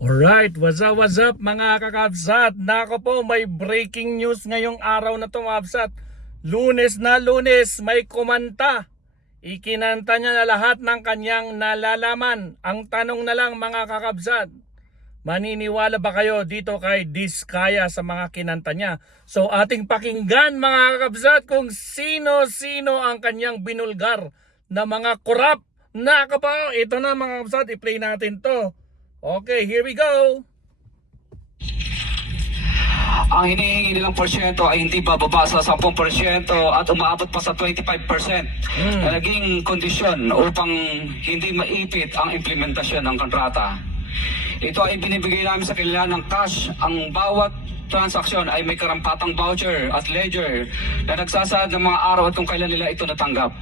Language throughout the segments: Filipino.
Alright, what's up mga kakabsat? Nako po, may breaking news ngayong araw na to mga kabsat. Lunes na Lunes, may kumanta. Ikinanta niya na lahat ng kanyang nalalaman. Ang tanong na lang mga kakabsat, maniniwala ba kayo dito kay Diskaya sa mga kinanta niya? So ating pakinggan mga kakabsat kung sino-sino ang kanyang binulgar na mga korap. Nako po, ito na mga kakabsat, i-play natin to. Okay, here we go. Ang hinihingi nilang porsyento ay hindi bababa sa 10% at umaabot pa sa 25% na naging kondisyon upang hindi maipit ang implementasyon ng kontrata. Ito ay binibigay namin sa kanila ng cash. Ang bawat transaksyon ay may karampatang voucher at ledger na nagsasaad ng mga araw at kung kailan nila ito natanggap.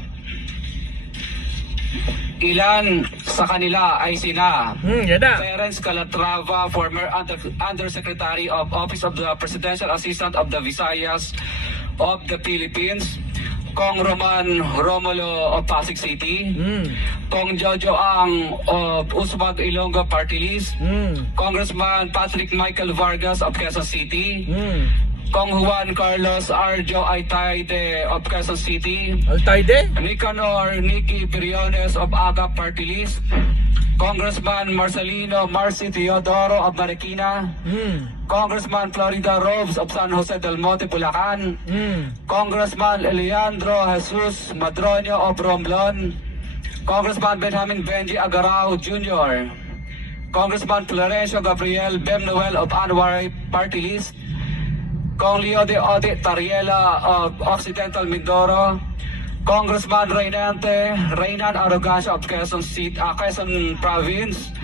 Ilan sa kanila ay sina Terence Calatrava, former Undersecretary of Office of the Presidential Assistant of the Visayas of the Philippines, Kong Roman Romulo of Pasig City, Kong Jojo Ang of Usmag Ilonggo Party List, Congressman Patrick Michael Vargas of Quezon City, Kong Juan Carlos Arjo Aytaide of Quezon City, Altaide? Nicanor Nicky Piriones of AGA Party List, Congressman Marcelino Marcy Teodoro of Marikina, Congressman Florida Robes of San Jose del Monte, Bulacan, Congressman Eliandro Jesus Madronio of Romblon, Congressman Benjamin Benji Agarao Jr., Congressman Florencio Gabriel Bemnoel of Anwar Party List, Kong Leo de Ode Tariela of Occidental Mindoro, Congressman Reynan Arrogancia of Quezon City, Quezon Province,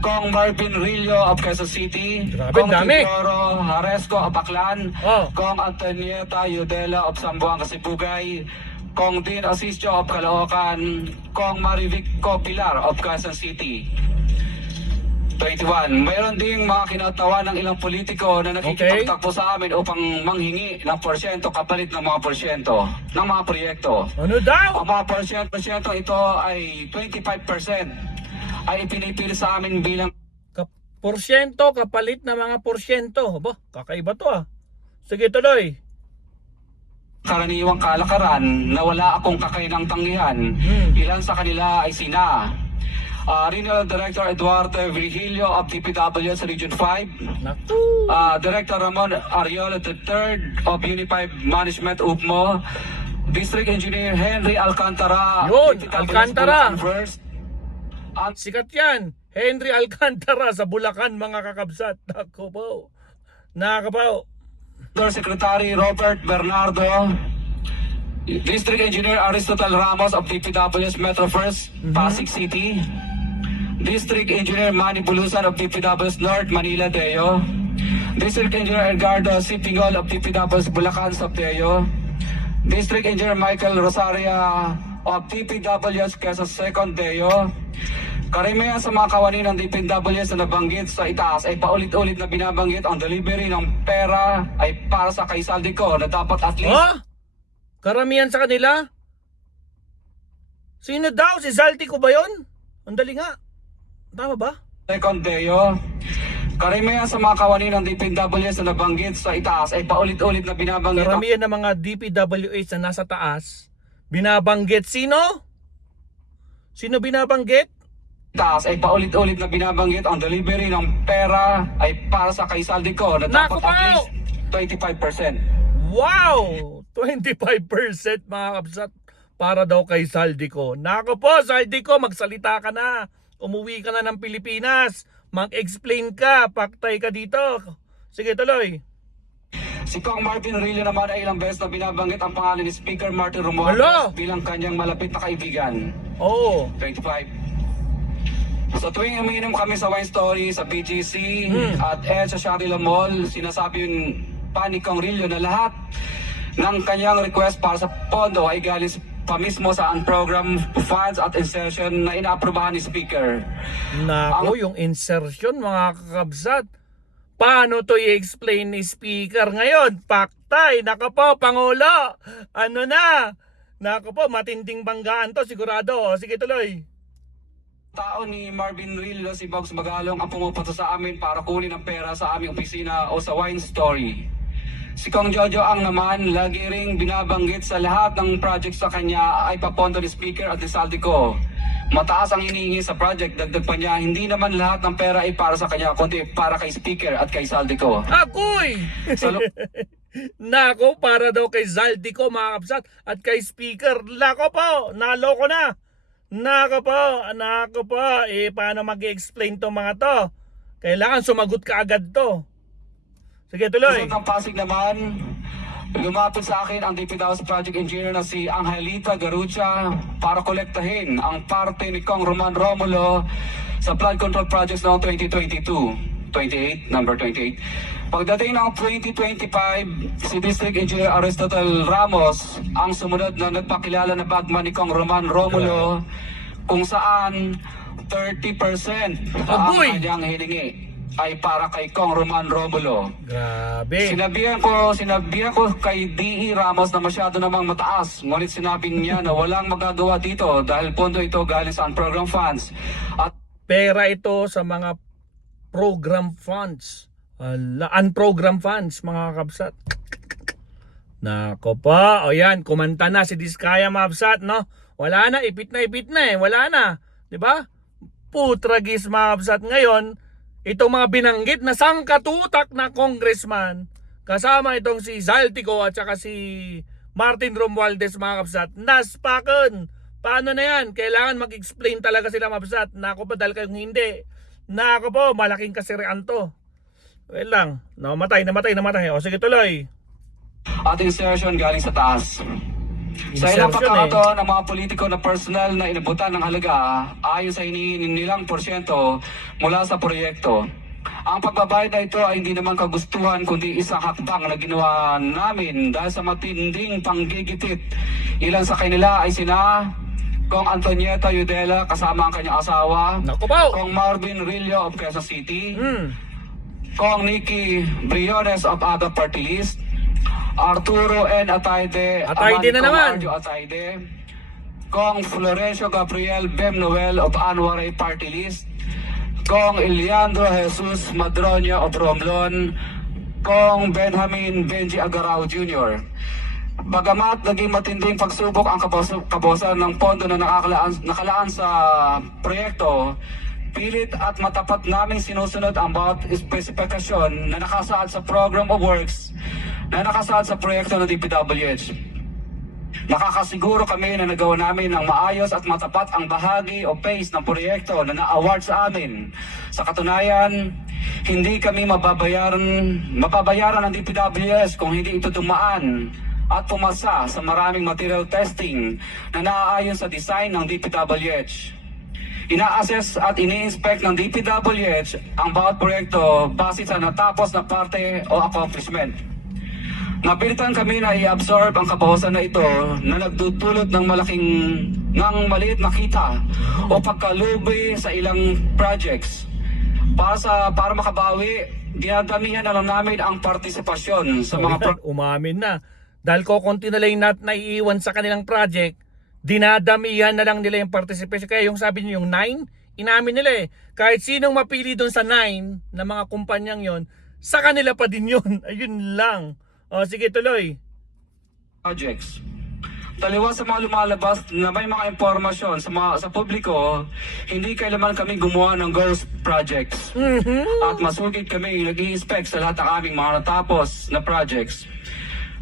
Kong Marvin Rillo of Quezon City, Kong Teodoro Haresco of Aklan, Kong Antonieta Yudela of Zamboanga Sibugay, Kong Dean Asisio of Caloocan, Kong Marivico Pilar of Quezon City. 21. Mayroon ding mga kinatawa ng ilang politiko na nakikipagtakbo sa amin upang manghingi ng porsyento kapalit ng mga porsyento ng mga proyekto. Ano daw? Ang mga porsyento ito ay 25% ay ipinipili sa amin bilang Porsyento kapalit na mga porsyento. Ba, kakaiba to ah. Sige, tuloy. karaniwang kalakaran na wala akong kakainang tanggihan. Ilan sa kanila ay sina Regional Director Eduardo Virgilio of DPW sa Region 5, Naku. Director Ramon Ariola III of Unified Management UPMO, District Engineer Henry Alcantara, Yun, DPWS Alcantara. Bulacan First, Sikat yan. Henry Alcantara sa Bulacan mga kakabsat. Naku po. Nakabaw. Secretary Robert Bernardo, District Engineer Aristotle Ramos of DPWS Metro First, Pasig City, District Engineer Manny Bulusan of DPWS North, Manila Deo, District Engineer Edgardo C. Pingol of DPWS Bulacan, Sabdeo, District Engineer Michael Rosaria of DPWS Quezon Second Deo. Karamihan sa mga kawani ng DPWS na nabanggit sa itaas ay paulit-ulit na binabanggit ang delivery ng pera ay para sa kaisaldi ko na dapat at least Karamihan sa kanila? Sino daw? Si Zalti ko ba yun? Ang dali nga. Tama ba? Second Deo. Karamihan sa mga kawani ng DPWS na nabanggit sa itaas ay paulit-ulit na binabanggit Karamihan ng mga DPWH na nasa taas, binabanggit sino? Sino binabanggit? taas ay paulit-ulit na binabanggit ang delivery ng pera ay para sa kaisaldi ko na dapat at least 25%. Wow! 25% mga kapsat para daw kay Saldico. Nako po, Saldico, magsalita ka na. Umuwi ka na ng Pilipinas. Mag-explain ka. Paktay ka dito. Sige, tuloy. Si Kong Martin Rillo naman ay ilang beses na binabanggit ang pangalan ni Speaker Martin Romualdez bilang kanyang malapit na kaibigan. 25. So tuwing umiinom kami sa Wine Story, sa BGC, at sa Shangri-La Mall, sinasabi yun pa ni Kong Rillo na lahat ng kanyang request para sa pondo ay galing pa mismo sa unprogrammed funds at insertion na inaaprobahan ni Speaker. Nako, yung insertion mga kakabsat. Paano to i-explain ni Speaker ngayon? Paktay, nako po, Pangulo. Ano na? Nako po, matinding banggaan to sigurado. Sige, tuloy. Tao ni Marvin Rillo, si Bogs Magalong ang pumupunta sa amin para kunin ang pera sa aming opisina o sa wine story. Si Kong Jojo ang naman lagi ring binabanggit sa lahat ng project sa kanya ay papondo ni Speaker at ni Saldico. Mataas ang hinihingi sa project, dagdag pa niya, hindi naman lahat ng pera ay para sa kanya, kundi para kay Speaker at kay Saldico. Ako'y! Nako, para daw kay Zaldico mga kabsat at kay Speaker. Nako po, naloko na. Nako po, paano mag-explain to mga to? Kailangan sumagot ka agad to. Sige, tuloy. Sa ng Pasig naman, lumapit sa akin ang DPW's project engineer na si Angelita Garucha para kolektahin ang parte ni Kong Roman Romulo sa flood control projects noong number 28. Pagdating ng 2025, si District Engineer Aristotle Ramos ang sumunod na nagpakilala na bagman ni Kong Roman Romulo kung saan 30% ang Aboy! kanyang hiningi ay para kay Kong Roman Romulo. Grabe. Sinabihan ko kay D.E. Ramos na masyado namang mataas. Ngunit sinabi niya na walang magagawa dito dahil pondo ito galing sa program funds. At Pera ito sa mga program funds. Unprogram funds mga kabsat. Nako pa. O yan, kumanta na si Diskaya mga kabsat, no? Wala na, ipit na eh. Wala na. 'Di ba? Putragis mga kabsat ngayon. Itong mga binanggit na sangkatutak na congressman, kasama itong si Zaldico at saka si Martin Romualdez mga kapsat, naspakan. Paano na yan? Kailangan mag-explain talaga sila mga kapsat. Nako pa dahil kayong hindi. Nako po, malaking kasirian to. Well lang, namatay. O sige tuloy. at insertion galing sa taas. Sa ilang pagkakataon, ang mga politiko na personal na inabutan ng halaga ayon sa hinihingi nilang porsyento mula sa proyekto. Ang pagbabayad na ito ay hindi naman kagustuhan kundi isang hakbang na ginawa namin dahil sa matinding panggigitit. Ilan sa kanila ay sina Kong Antonieta Yudela kasama ang kanyang asawa, Kong Marvin Rillo of Quezon City, Kong Nikki Briones of AGA Party List, Arturo N. Ataide, na naman. Ataide, Kong Florencio Gabriel Bem Noel of Anwaray Party List, Kong Eliandro Jesus Madroño of Romblon, Kong Benjamin Benji Agarao Jr. Bagamat naging matinding pagsubok ang kabosan ng pondo na nakalaan sa proyekto, pilit at matapat naming sinusunod ang bawat espesifikasyon na nakasaad sa Program of Works na nakasaad sa proyekto ng DPWH. Nakakasiguro kami na nagawa namin ng maayos at matapat ang bahagi o phase ng proyekto na na-award sa amin. Sa katunayan, hindi kami mababayaran ng DPWH kung hindi ito dumaan at pumasa sa maraming material testing na naaayon sa design ng DPWH. Ina-assess at ini-inspect ng DPWH ang bawat proyekto base sa natapos na parte o accomplishment. Napilitan kami na i-absorb ang kabawasan na ito na nagdudulot ng maliit na kita o pagkalugi sa ilang projects. Para makabawi, dinadamihan na lang namin ang partisipasyon sa mga umamin na. Dahil kukunti na lang yung naiiwan sa kanilang project, dinadamihan na lang nila yung participation. Kaya yung sabi niyo yung 9, inamin nila eh. Kahit sinong mapili doon sa 9 na mga kumpanyang yon, sa kanila pa din yun. Ayun lang. O sige tuloy. Projects. Taliwas sa mga lumalabas na may mga impormasyon sa publiko, hindi kailanman kami gumawa ng girls projects. At masugid kami nag-i-inspect sa lahat ng aming mga natapos na projects.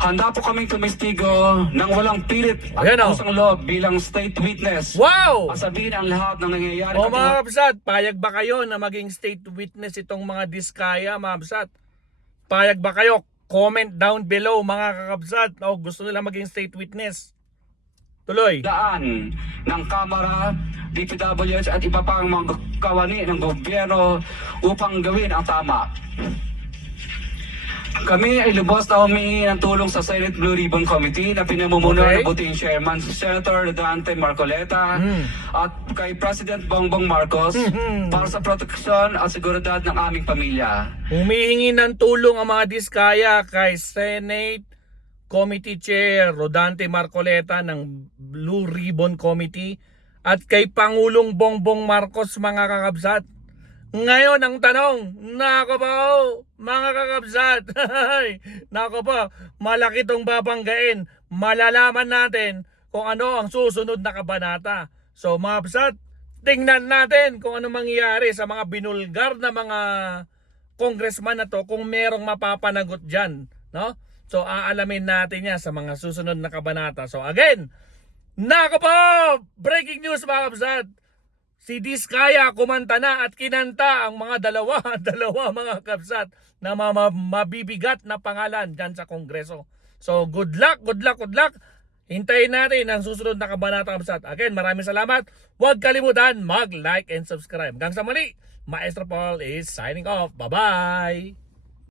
Handa po kaming tumistigo ng walang pilit at pusang loob bilang state witness. Wow! Sabihin ang lahat ng nangyayari. O mga kapsat, payag ba kayo na maging state witness itong mga Diskaya, mga kapsat? Payag ba kayo? Comment down below mga kakabsat. O gusto nila maging state witness. Tuloy. Daan ng Kamara, DPWH at iba pang mga kawani ng gobyerno upang gawin ang tama. Kami ay lubos na humingi ng tulong sa Senate Blue Ribbon Committee na pinamumunuan ng buting Chairman Senator Dante Marcoleta at kay President Bongbong Marcos para sa proteksyon at seguridad ng aming pamilya. Humihingi ng tulong ang mga Diskaya kay Senate Committee Chair Rodante Marcoleta ng Blue Ribbon Committee at kay Pangulong Bongbong Marcos, mga kakabsat. Ngayon ang tanong, nako po, mga kakabsat, nako po, malaki tong babanggain. Malalaman natin kung ano ang susunod na kabanata. So mga kabsat, tingnan natin kung ano mangyayari sa mga binulgar na mga congressman na to, kung merong mapapanagot dyan, no? So aalamin natin yan sa mga susunod na kabanata. So again, nako po, breaking news mga kabsat. Si Diskaya kumanta na at kinanta ang mga dalawa mga kabsat na mabibigat na pangalan dyan sa Kongreso. So good luck. Hintayin natin ang susunod na kabanata kabsat. Again, maraming salamat. Huwag kalimutan mag-like and subscribe. Hanggang sa muli, Maestro Paul is signing off. Bye-bye!